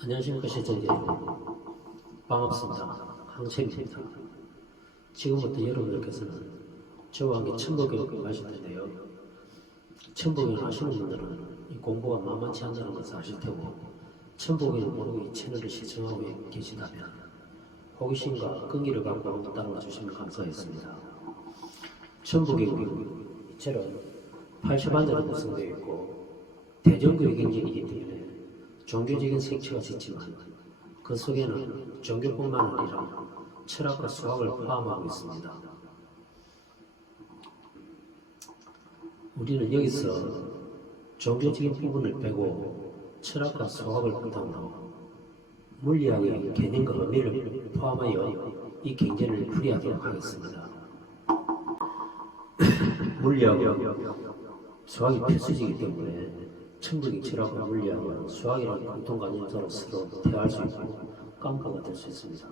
안녕하십니까 시청자 여러분, 반갑습니다. 항생입니다. 지금부터 여러분들께서는 저와 함께 천부경을 마실 텐데요. 천부경을 아시는 분들은 이 공부가 만만치 않다는 것을 아실 테고, 천부경을 모르고 이 채널을 시청하고 계시다면 호기심과 끈기를 갖고 따라와 주시면 감사하겠습니다. 천부경은 이처럼 80안으로 구성되어 있고 대전구의 경쟁이기 때문에 종교적인 색채가 짙지만 그 속에는 종교뿐만 아니라 철학과 수학을 포함하고 있습니다. 우리는 여기서 종교적인 부분을 빼고 철학과 수학을 바탕으로 물리학의 개념과 의미를 포함하여 이 경전을 풀이하도록 하겠습니다. 물리학은 수학이 필수이기 때문에 천부경 철학과 물리학은 수학이라는 공통관념사로 서로 대화할 수 있고 깜부가 될 수 있습니다.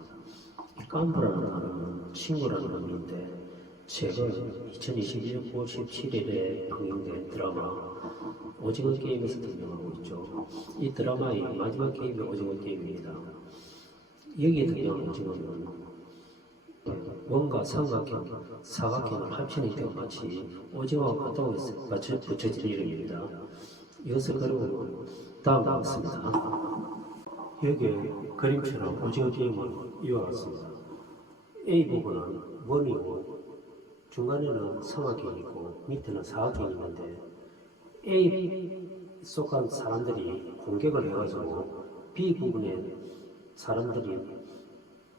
이 깜부라는 단어는 친구라는 의미인데 최근 2021년 9월 17일에 방영된 드라마 오징어 게임에서 등장하고 있죠. 이 드라마의 마지막 게임이 오징어 게임입니다. 여기에 등장한 오징어는 원과 삼각형, 사각형을 합치는 경우 마치 오징어와 같다고 붙여진 이름입니다. 이것을 그리고 다음과 같습니다. 여기에 그림처럼 오징어 게임은 이와 같습니다. A 부분은 원이고 중간에는 삼각형이 있고 밑에는 사각형이 있는데 A 속한 사람들이 공격을 해가지고 B 부분에 사람들이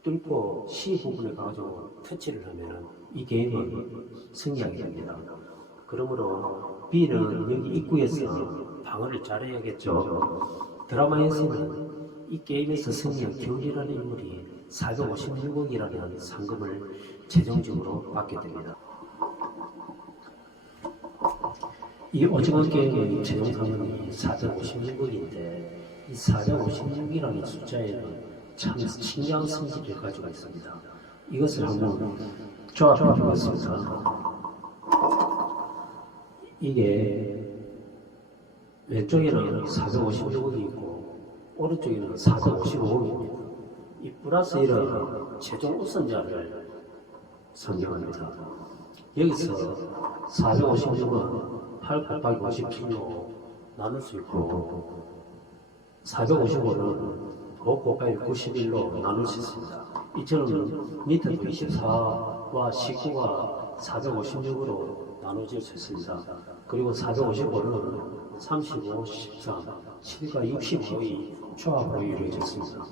뚫고 C 부분에 가가지고 터치를 하면 이 게임은 승리하게 됩니다. 그러므로 B는 여기 입구에서 방어를 잘해야겠죠. 드라마에서는 이 게임에서 승리한 귤이라는 인물이 456억이라는 상금을 최종적으로 받게 됩니다. 이 오징어 게임의 최종 상금이 456억인데 이 456이라는 숫자에는 참 신기한 성질을 가지고 있습니다. 이것을 한번 조합해 보겠습니다. 이게 왼쪽에는 456억이 있고 오른쪽에는 455억입니다. 이 플러스 1은 최종 우선자를 선정합니다. 여기서 456은 8 곱하기 57로 나눌 수 있고 455는 5 곱하기 91로 나눌 수 있습니다. 이처럼 밑에도 24와 19가 456으로 나눠질 수 있습니다. 그리고 455는 35, 13, 7과 65의 조합으로 이루어졌습니다.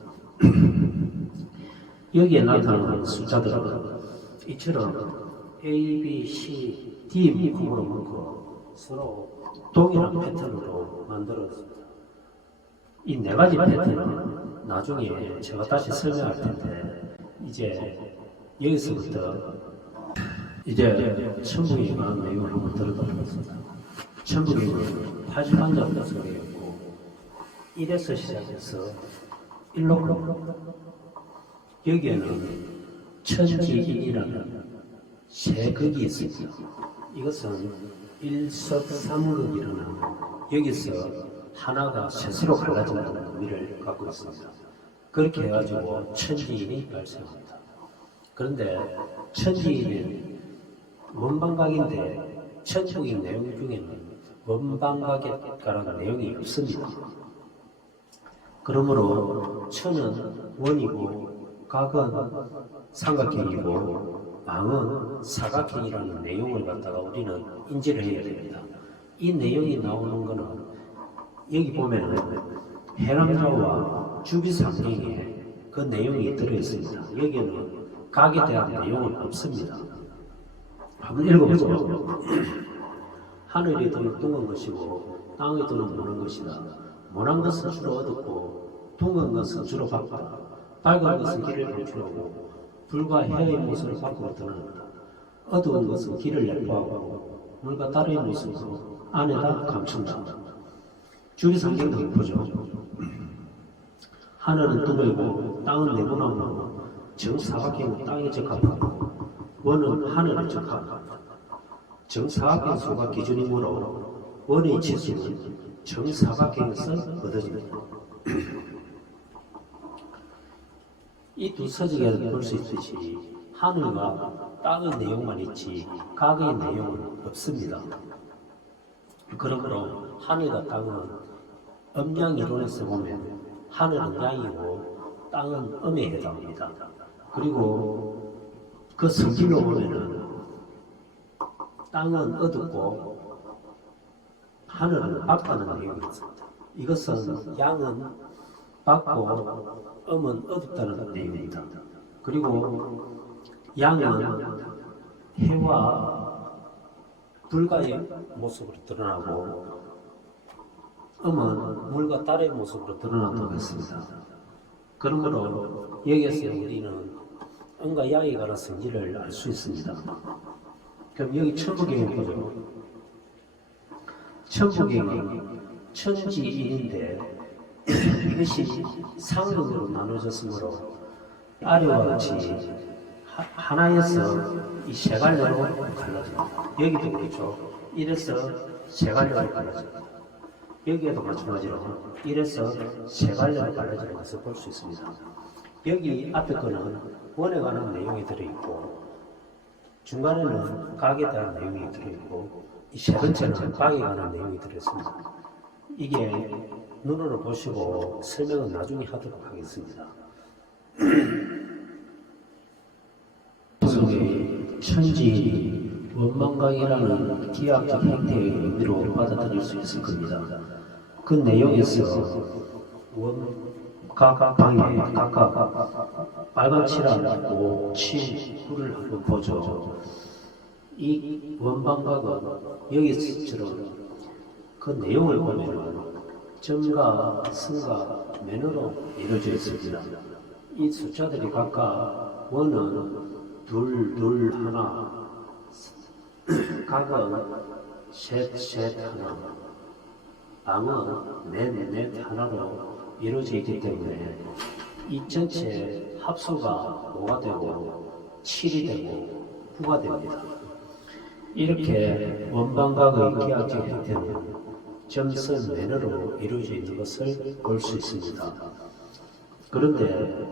여기에 나타나는 숫자들은 이처럼 A, B, C, D 묶음으로 묶어 서로 동일한 패턴으로 만들었습니다. 이 네 가지 패턴은 나중에 제가 다시 설명할 텐데 이제 여기서부터 이제 천부경의 내용을 한번 들어보겠습니다. 천부경은 80안자로 구성되어 있고 1에서 시작해서 1로 여기에는 천지인이라는 세 극이 있습니다. 이것은 일석삼극이라는 여기서 하나가 셋으로 갈라지는 의미를 갖고 있습니다. 그렇게 해가지고 천지인이 발생합니다. 그런데 천지인은 원방각인데 천부경 내용 중에는 원방각이라는 내용이 없습니다. 그러므로 천은 원이고 각은 삼각형이고 방은 사각형이라는 내용을 갖다가 우리는 인지를 해야 됩니다. 이 내용이 나오는 것은 여기 보면은 해남자와 주비상경에 그 내용이 들어있습니다. 여기에는 각에 대한 내용은 없습니다. 한번 읽어보죠. 하늘이 도는 둥근 것이고 땅이 도는 모는 것이다. 모난 것은 주로 어둡고 둥근 것은 주로 밝다. 밝은 것은 길을 감추고 불과 해의 모습을 밖으로 드러낸다. 어두운 것은 길을 내포하고 물과 달의 모습으로 안에다 감춘다. 주리상경도 보죠. 하늘은 둥글고 땅은 네모나고 정사각형은 땅에 적합하고 원은 하늘에 적합하다. 정사각형 수가 기준이므로 원의 치수는 정사각형에서 얻어집니다. 이 두 서적에서 볼 수 있듯이 하늘과 땅의 내용만 있지 각의 내용은 없습니다. 그러므로 하늘과 땅은 음양 이론에서 보면 하늘은 양이고 땅은 음에 해당합니다. 그리고 그 성질로 보면은 땅은 어둡고 하늘은 밝다는 내용이 있습니다. 이것은 양은 밝고 음은 어둡다는 내용입니다. 그리고 양은 해와 불가의 모습으로 드러나고 음은 물과 달의 모습으로 드러난다고 했습니다. 그러므로 여기에서 우리는 음과 양에 관한 성질을 알 수 있습니다. 그럼 여기 천부경을 보죠. 천부경은 천지인인데 이것이 상등으로 나눠졌으므로 아래와 같이 하나에서 이 세 갈래로 갈라집니다. 여기도 그렇죠. 이래서 세 갈래로 갈라집니다. 여기에도 마찬가지로 이래서 세 갈래로 갈라지는 것을 볼 수 있습니다. 여기 앞에 거는 원에 관한 내용이 들어있고 중간에는 각에 대한 내용이 들어있고 이 세 번째는 방에 관한 내용이 들어있습니다. 이게 눈으로 보시고 설명은 나중에 하도록 하겠습니다. 천지 원망각이라는 기하학적 형태의 의미로 받아들일 수 있을 겁니다. 그 내용에서 원각방에 각각 빨간 칠한 5, 7, 9를 한번 보죠. 이 원방각은 여기처럼 그 내용을 보면 점과 승과 맨으로 이루어져 있습니다. 이 숫자들이 각각 원은 둘, 하나, 각은 셋, 하나, 방은 넷, 하나로 이루어져 있기 때문에 이 전체 합수가 5가 되고 7이 되고 9가 됩니다. 이렇게 원방각의 기하학적 형태는 점선 맨으로 이루어져 있는 것을 볼 수 있습니다. 그런데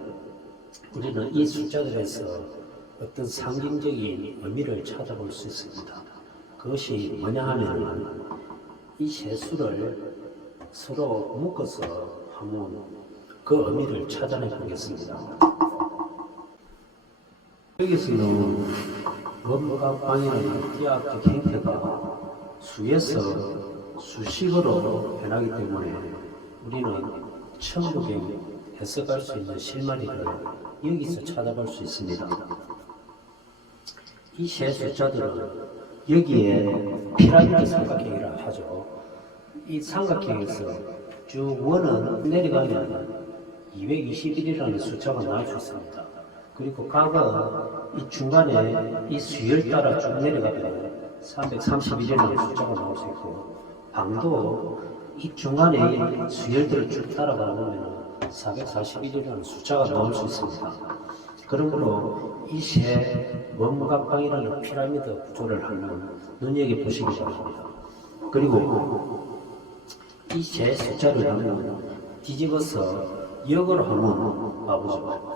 우리는 이 숫자들에서 어떤 상징적인 의미를 찾아볼 수 있습니다. 그것이 뭐냐 하면 이 세 수를 서로 묶어서 한번 그 의미를 찾아내 보겠습니다. 여기서는 원각방이라는 기하학적 형태가 수에서 수식으로 변하기 때문에 우리는 천부경 해석할 수 있는 실마리를 여기서 찾아볼 수 있습니다. 이 세 숫자들은 여기에 피라미드 삼각형이라 하죠. 이 삼각형에서 쭉 원은 내려가면 221이라는 숫자가 나올 수 있습니다. 그리고 각은 이 중간에 이 수열 따라 쭉 내려가면 331이라는 숫자가 나올 수 있고 방도 이 중간에 수열들을 쭉 따라가 보면 441이라는 숫자가 나올 수 있습니다. 그러므로 이 세 원각방이라는 피라미드 구조를 하면 눈여겨보시기 바랍니다. 그리고 이 세 숫자를 하면 뒤집어서 역으로 한번 봐보죠.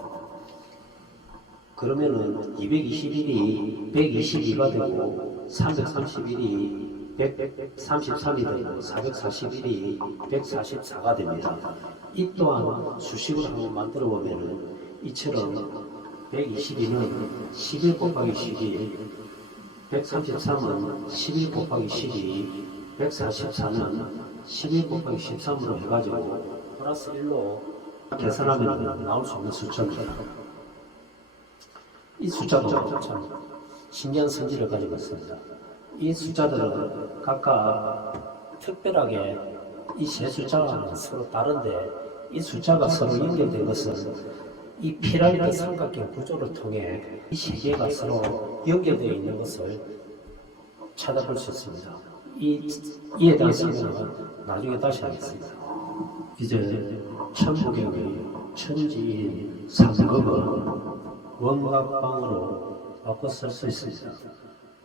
그러면은 221이 122가 되고 331이 133이 되고 441이 144가 됩니다. 이 또한 수식으로 한번 만들어 보면은 이처럼 122는 11 곱하기 12, 133은 11 곱하기 12, 144는 11 곱하기 13으로 해가지고 플러스 1로 계산하면 나올 수 있는 숫자입니다. 이 숫자도 참 신기한 성질을 가지고 있습니다. 이 숫자들은 각각 특별하게 이 세 숫자가 서로 다른데 이 숫자가 서로 연결된 것은 이 피라미드 삼각형 구조를 통해 이 세 개가 서로 연결되어 있는 것을 찾아볼 수 있습니다. 이에 대한 설명은 나중에 다시 하겠습니다. 이제 천부경의 천지인 삼급은 원각방으로 바꿔 쓸 수 있습니다.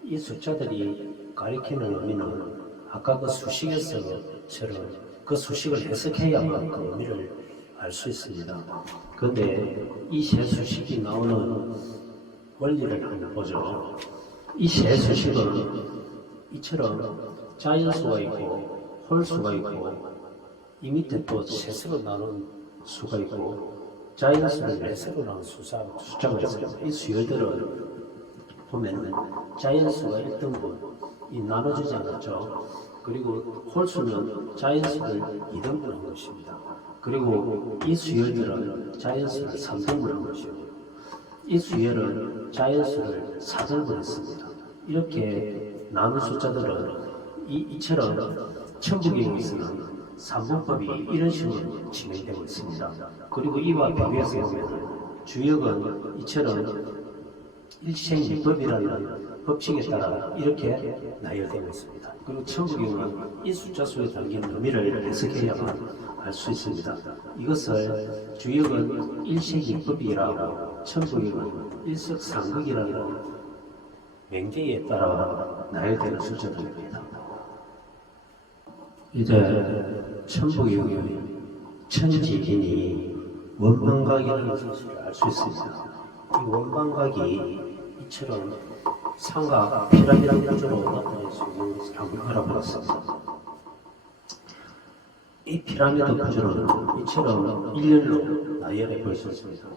이 숫자들이 가리키는 의미는 아까 그 수식에서처럼 그 수식을 해석해야만 그 의미를 알 수 있습니다. 근데 이 세수식이 나오는 원리를 한번 보죠. 이 세수식은 이처럼 자연수가 있고 홀수가 있고 이 밑에 또 세수로 나눈 수가 있고 자연수를 내수로 나눈 숫자가 있습니다. 이 수열들은 보면은 자연수가 1등분 이 나눠지지 않았죠. 그리고 홀수는 자연수를 2등분한 것입니다. 그리고 이 수열들은 자연수를 3등분한 것이고 이 수열은 자연수를 4등분했습니다. 이렇게 나눈 숫자들은 이처럼 천부경에서는 삼분법이 이런 식으로 진행되고 있습니다. 그리고 이와 비교해서 보면 주역은 이처럼 일체인법이라는 법칙에 따라 이렇게 나열되고 있습니다. 그리고 천부경은 이 숫자 수에 담긴 의미를 해석해야만 알 수 있습니다. 이것을 주역은 일체인법이라고 천부경은 일석삼극이라는 맹계에 따라 나열되는 숫자들입니다. 이제 천부경의 천지인이 원방각이라는 사실을 알 수 있습니다. 이 원방각이 이처럼 삼각 피라미드 구조로 나타낼 수 있는 것을 한번 알아보았습니다. 이 피라미드 구조는 이처럼 일렬로 나열해 볼 수 있습니다.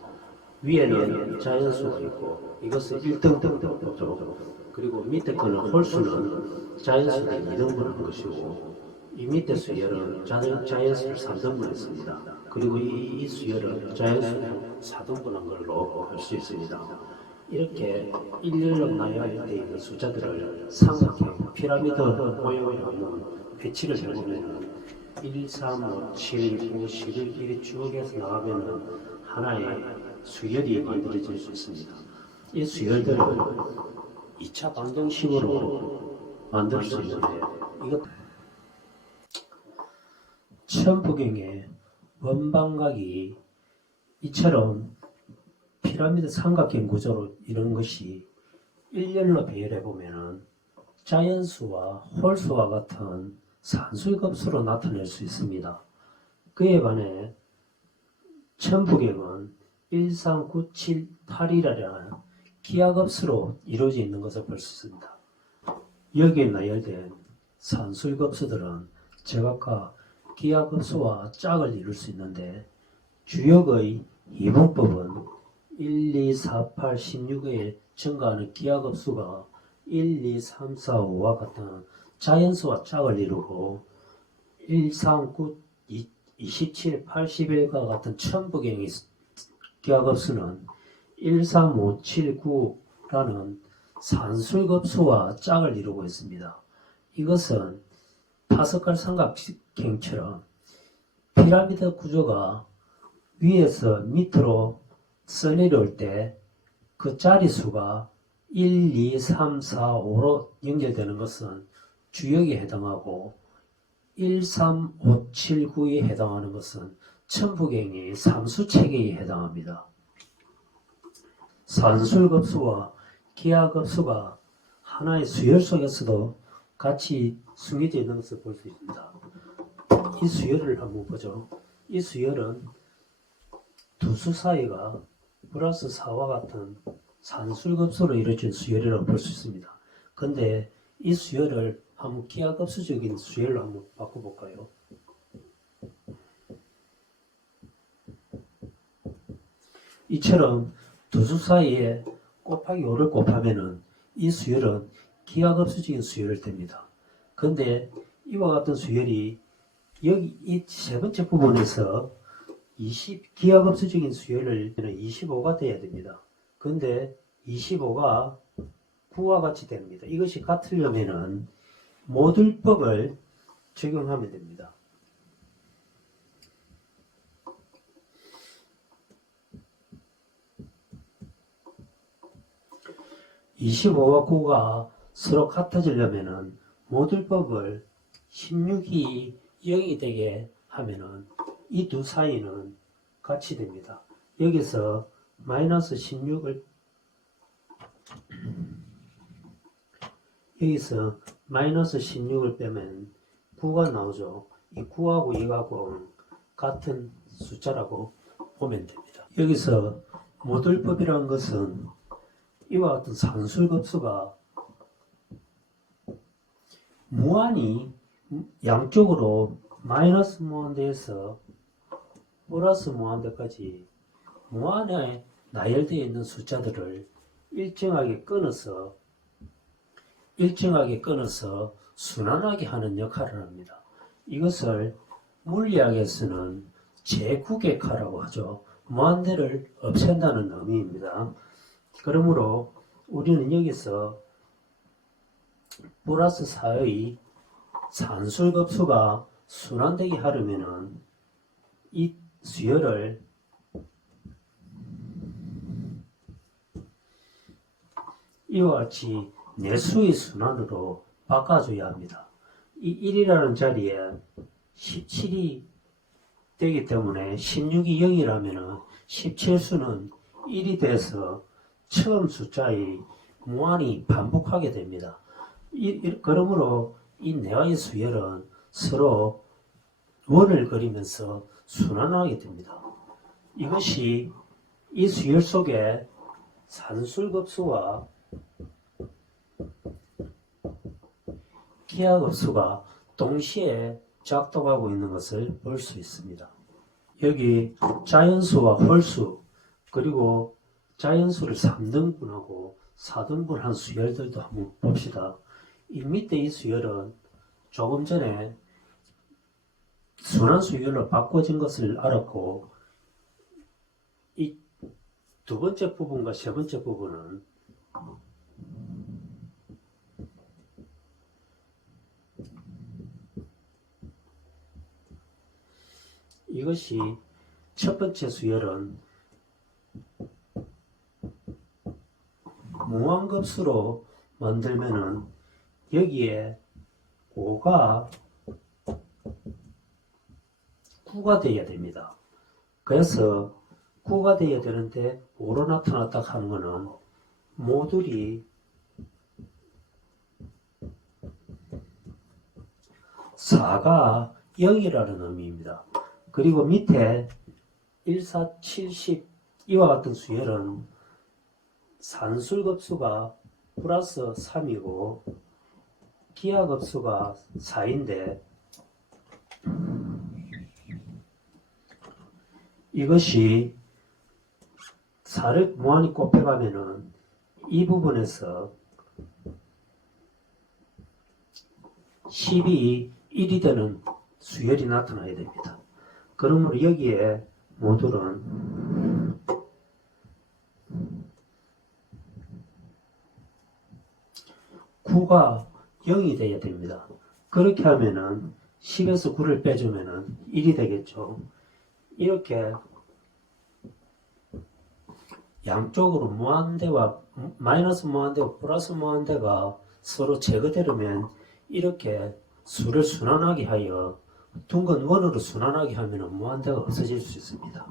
위에는 자연수가 있고 이것은 1등등등 보죠. 그리고 밑에 거는 홀수는 자연수를 2등분한 것이고 이 밑에 수열은 자연수를 3등분했습니다. 그리고 이 수열은 자연수를 4등분한 걸로 볼 수 있습니다. 이렇게 일렬로 나열되어 있는 숫자들을 삼각형 피라미드 모형으로 한번 배치를 해보면 1, 3, 5, 7, 9, 11 이렇게 쭉 해서 나가면 하나의 수열이 만들어질 수 있습니다. 이 수열들을 2차 방정식으로 만들 수 있는데 이것 천부경의 원방각이 이처럼 피라미드 삼각형 구조로 이런 것이 일렬로 배열해 보면은 자연수와 홀수와 같은 산술급수로 나타낼 수 있습니다. 그에 반해 천부경은 1, 3, 9, 7, 8이라는 기하급수로 이루어져 있는 것을 볼 수 있습니다. 여기에 나열된 산술급수들은 제각각 기하급수와 짝을 이룰 수 있는데 주역의 이분법은 1, 2, 4, 8, 16에 증가하는 기하급수가 1, 2, 3, 4, 5와 같은 자연수와 짝을 이루고 1, 3, 9, 27, 81과 같은 천부경의 기하급수는 1, 3, 5, 7, 9라는 산술급수와 짝을 이루고 있습니다. 이것은 파스칼 삼각형처럼 피라미드 구조가 위에서 밑으로 써내려올 때 그 자리수가 1, 2, 3, 4, 5로 연결되는 것은 주역에 해당하고 1, 3, 5, 7, 9에 해당하는 것은 천부경의 삼수체계에 해당합니다. 산술급수와 기하급수가 하나의 수열 속에서도 같이 숨겨져 있는 것을 볼 수 있습니다. 이 수열을 한번 보죠. 이 수열은 두 수 사이가 플러스 4와 같은 산술급수로 이루어진 수열이라고 볼 수 있습니다. 근데 이 수열을 한번 기하급수적인 수열로 한번 바꿔볼까요? 이처럼 두 수 사이에 곱하기 5를 곱하면은 이 수열은 기하급수적인 수열을 됩니다. 근데 이와 같은 수열이 여기 이 세 번째 부분에서 기하급수적인 수열을 25가 돼야 됩니다. 근데 25가 9와 같이 됩니다. 이것이 같으려면은 모듈법을 적용하면 됩니다. (25와 9가) 서로 같아지려면은 모듈법을 16이 0이 되게 하면은 이 두 사이는 같이 됩니다. 여기서 마이너스 16을 여기서 마이너스 16을 빼면 9가 나오죠. 이 9하고 2하고 같은 숫자라고 보면 됩니다. 여기서 모듈법이라는 것은 이와 같은 산술급수가 무한히 양쪽으로 마이너스 무한대에서 플러스 무한대까지 무한에 나열되어 있는 숫자들을 일정하게 끊어서 순환하게 하는 역할을 합니다. 이것을 물리학에서는 재구객화라고 하죠. 무한대를 없앤다는 의미입니다. 그러므로 우리는 여기서 플러스 4의 산술급수가 순환되게 하려면은 이 수열을 이와 같이 내수의 순환으로 바꿔줘야 합니다. 이 1이라는 자리에 17이 되기 때문에 16이 0이라면 17수는 1이 돼서 처음 숫자의 무한이 반복하게 됩니다. 그러므로 이 내와의 수열은 서로 원을 그리면서 순환하게 됩니다. 이것이 이 수열 속에 산술급수와 기하급수가 동시에 작동하고 있는 것을 볼 수 있습니다. 여기 자연수와 홀수 그리고 자연수를 3등분하고 4등분한 수열들도 한번 봅시다. 이 밑에 이 수열은 조금 전에 순환 수열로 바꿔진 것을 알았고 이 두 번째 부분과 세 번째 부분은 이것이 첫 번째 수열은 무한급수로 만들면은 여기에 5가 9가 되어야 됩니다. 그래서 9가 되어야 되는데 5로 나타났다 하는 것은 모듈이 4가 0이라는 의미입니다. 그리고 밑에 1, 4, 70 이와 같은 수열은 산술급수가 플러스 3이고 기하급수가 4인데 이것이 4를 무한히 곱해가면은 이 부분에서 10이 1이 되는 수열이 나타나야 됩니다. 그러므로 여기에 모듈은 9가 0이 되어야 됩니다. 그렇게 하면은 10에서 9를 빼주면은 1이 되겠죠. 이렇게 양쪽으로 무한대와 마이너스 무한대와 플러스 무한대가 서로 제거되려면 이렇게 수를 순환하게 하여 둥근 원으로 순환하게 하면 무한대가 없어질 수 있습니다.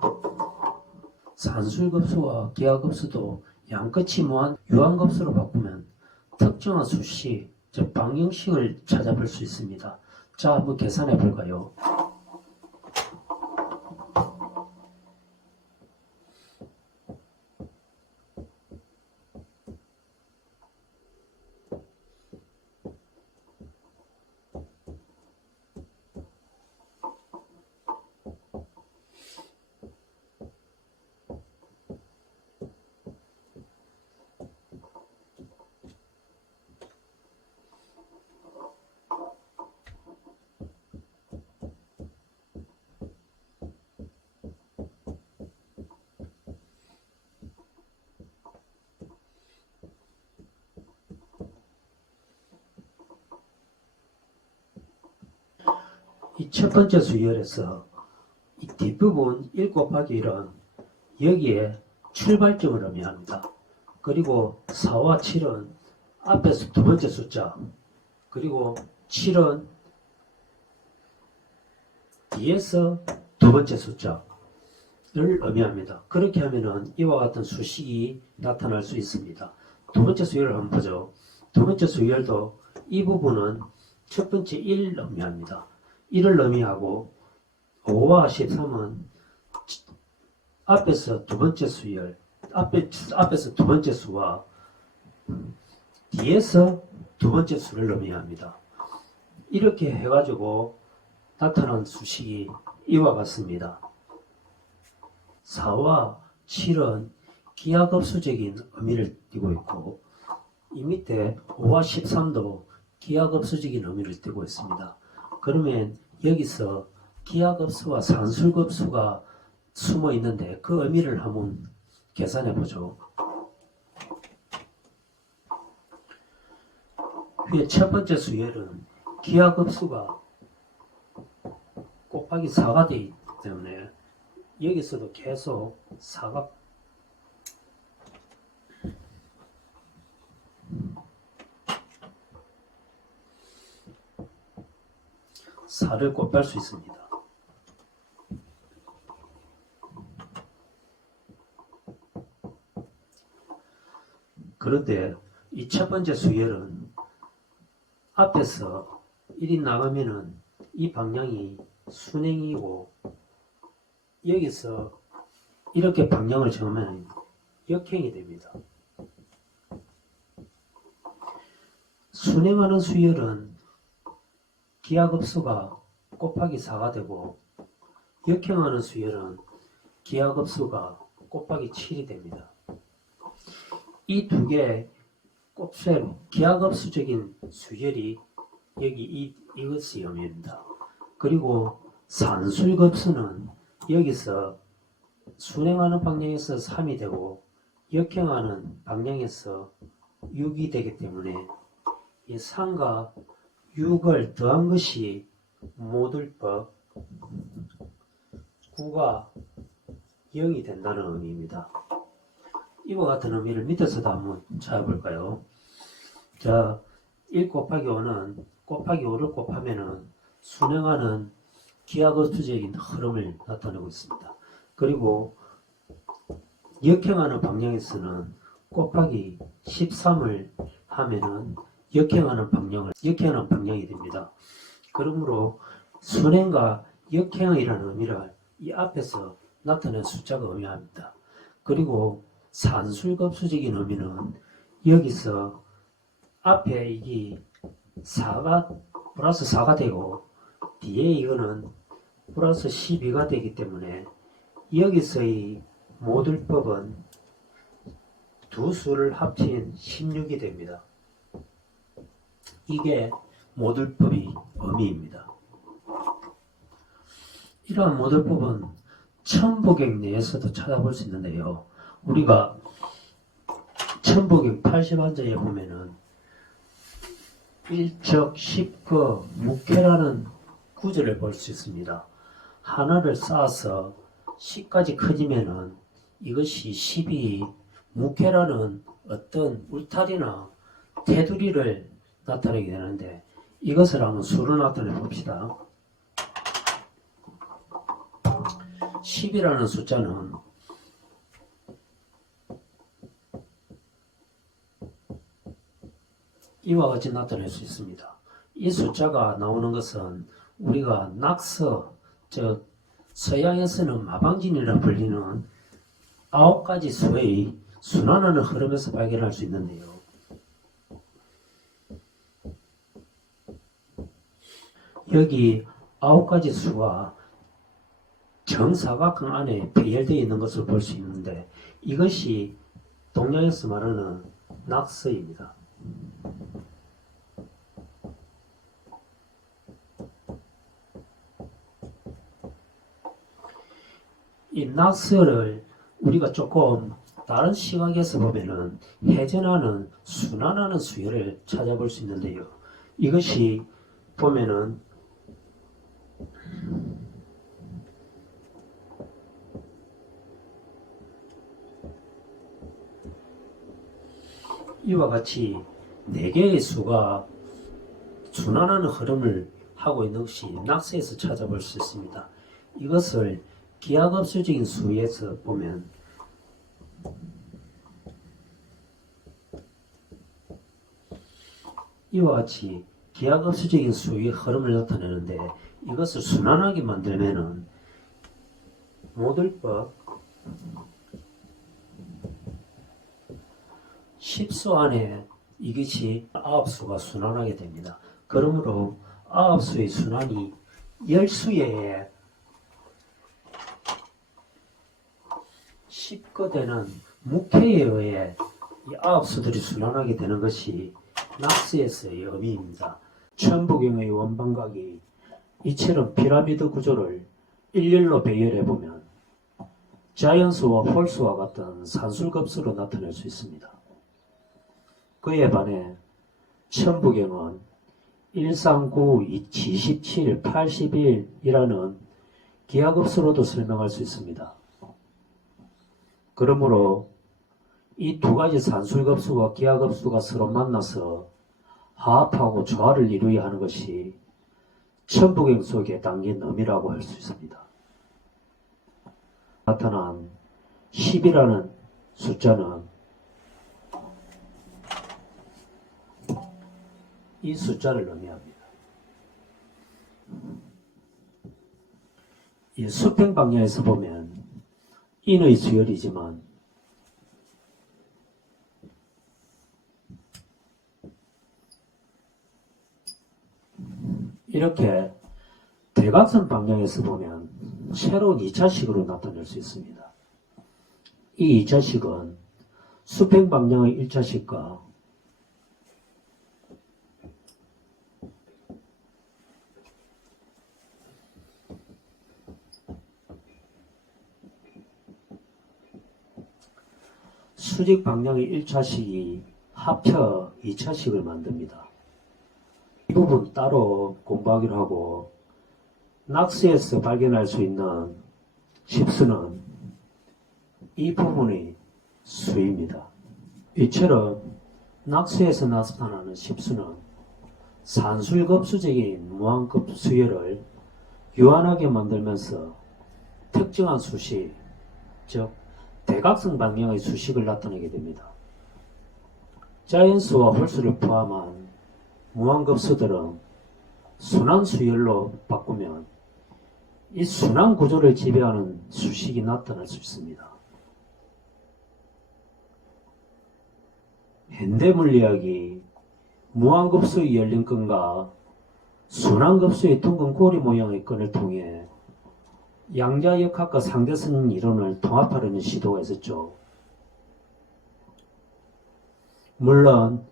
산술급수와 기하급수도 양끝이 유한급수로 바꾸면 특정한 수식, 즉 방정식을 찾아볼 수 있습니다. 자, 한번 계산해 볼까요? 이 첫 번째 수열에서 이 뒷부분 1 곱하기 1은 여기에 출발점을 의미합니다. 그리고 4와 7은 앞에서 두 번째 숫자, 그리고 7은 뒤에서 두 번째 숫자를 의미합니다. 그렇게 하면은 이와 같은 수식이 나타날 수 있습니다. 두 번째 수열을 한번 보죠. 두 번째 수열도 이 부분은 첫 번째 1을 의미합니다. 1을 의미하고 5와 13은 앞에서 두 번째 수열, 앞에서 두 번째 수와 뒤에서 두 번째 수를 의미합니다. 이렇게 해가지고 나타난 수식이 이와 같습니다. 4와 7은 기하급수적인 의미를 띠고 있고, 이 밑에 5와 13도 기하급수적인 의미를 띠고 있습니다. 그러면 여기서 기하급수와 산술급수가 숨어 있는데 그 의미를 한번 계산해 보죠. 위에 첫 번째 수열은 기하급수가 곱하기 4가 되기 때문에 여기서도 계속 4가 4를 곱할 수 있습니다. 그런데 이 첫 번째 수열은 앞에서 1이 나가면은 이 방향이 순행이고, 여기서 이렇게 방향을 정하면 역행이 됩니다. 순행하는 수열은 기하급수가 곱하기 4가 되고, 역행하는 수열은 기하급수가 곱하기 7이 됩니다. 이 두 개의 곱셈, 기하급수적인 수열이 여기 이것이 의미입니다. 그리고 산술급수는 여기서 순행하는 방향에서 3이 되고 역행하는 방향에서 6이 되기 때문에 이 3과 6을 더한 것이 모들법, 9가 0이 된다는 의미입니다. 이와 같은 의미를 밑에서도 한번 찾아볼까요? 자, 1 곱하기 5는 곱하기 5를 곱하면은 순행하는 기하급수적인 흐름을 나타내고 있습니다. 그리고 역행하는 방향에서는 곱하기 13을 하면은 역행하는 방향이 됩니다. 그러므로 순행과 역행이라는 의미를 이 앞에서 나타낸 숫자가 의미합니다. 그리고 산술급수적인 의미는 여기서 앞에 이 4가 플러스 4가 되고 뒤에 이거는 플러스 12가 되기 때문에 여기서의 모들법은 두 수를 합친 16이 됩니다. 이게 모들법의 의미입니다. 이러한 모들법은 천부경 내에서도 찾아볼 수 있는데요. 우리가 천부경 80한자에 보면은 일척, 십거, 묵회라는 구절을 볼 수 있습니다. 하나를 쌓아서 10까지 커지면은 이것이 10이 묵회라는 어떤 울타리나 테두리를 나타내게 되는데, 이것을 한번 수로 나타내 봅시다. 10이라는 숫자는 이와 같이 나타낼 수 있습니다. 이 숫자가 나오는 것은 우리가 낙서, 즉 서양에서는 마방진이라 불리는 9가지 수의 순환하는 흐름에서 발견할 수 있는데요. 여기 9가지 수가 정사각형 안에 배열되어 있는 것을 볼 수 있는데, 이것이 동양에서 말하는 낙서입니다. 이 낙서를 우리가 조금 다른 시각에서 보면은 회전하는, 순환하는 수열을 찾아볼 수 있는데요. 이것이 보면은 이와 같이 4개의 수가 순환하는 흐름을 하고 있는 것이 낙서에서 찾아볼 수 있습니다. 이것을 기하급수적인 수에서 보면 이와 같이 기하급수적인 수의 흐름을 나타내는데, 이것을 순환하게 만들면은 모들법, 10수 안에 이것이 9수가 순환하게 됩니다. 그러므로 9수의 순환이 10수에 10거대는 목회에 의해 이 9수들이 순환하게 되는 것이 낙스에서의 의미입니다. 천부경의 원방각이 이처럼 피라미드 구조를 일렬로 배열해보면 자연수와 홀수와 같은 산술급수로 나타낼 수 있습니다. 그에 반해 천부경은 139, 27, 81이라는 기하급수로도 설명할 수 있습니다. 그러므로 이 두 가지 산술급수와 기하급수가 서로 만나서 화합하고 조화를 이루어야 하는 것이 천부경 속에 담긴 의미라고 할 수 있습니다. 나타난 10이라는 숫자는 이 숫자를 의미합니다. 이 수평 방향에서 보면 인의 수열이지만 이렇게 대각선 방향에서 보면 새로운 2차식으로 나타낼 수 있습니다. 이 2차식은 수평 방향의 1차식과 수직 방향의 1차식이 합쳐 2차식을 만듭니다. 이 부분 따로 공부하기로 하고 낙스에서 발견할 수 있는 10수는 이 부분의 수입니다. 이처럼 낙스에서 나타나는 10수는 산술급수적인 무한급 수열을 유한하게 만들면서 특정한 수식, 즉 대각선 방향의 수식을 나타내게 됩니다. 자연수와 홀수를 포함한 무한급수들은 순환수열로 바꾸면 이 순환 구조를 지배하는 수식이 나타날 수 있습니다. 현대물리학이 무한급수의 열린 끈과 순환급수의 둥근 고리 모양의 끈을 통해 양자역학과 상대성 이론을 통합하려는 시도가 있었죠. 물론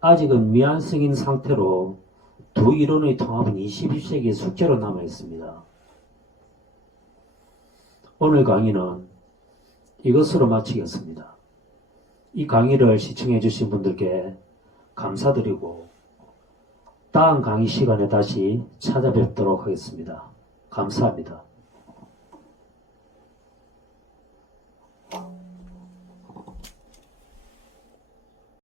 아직은 미완성인 상태로 두 이론의 통합은 21세기의 숙제로 남아 있습니다. 오늘 강의는 이것으로 마치겠습니다. 이 강의를 시청해 주신 분들께 감사드리고 다음 강의 시간에 다시 찾아뵙도록 하겠습니다. 감사합니다.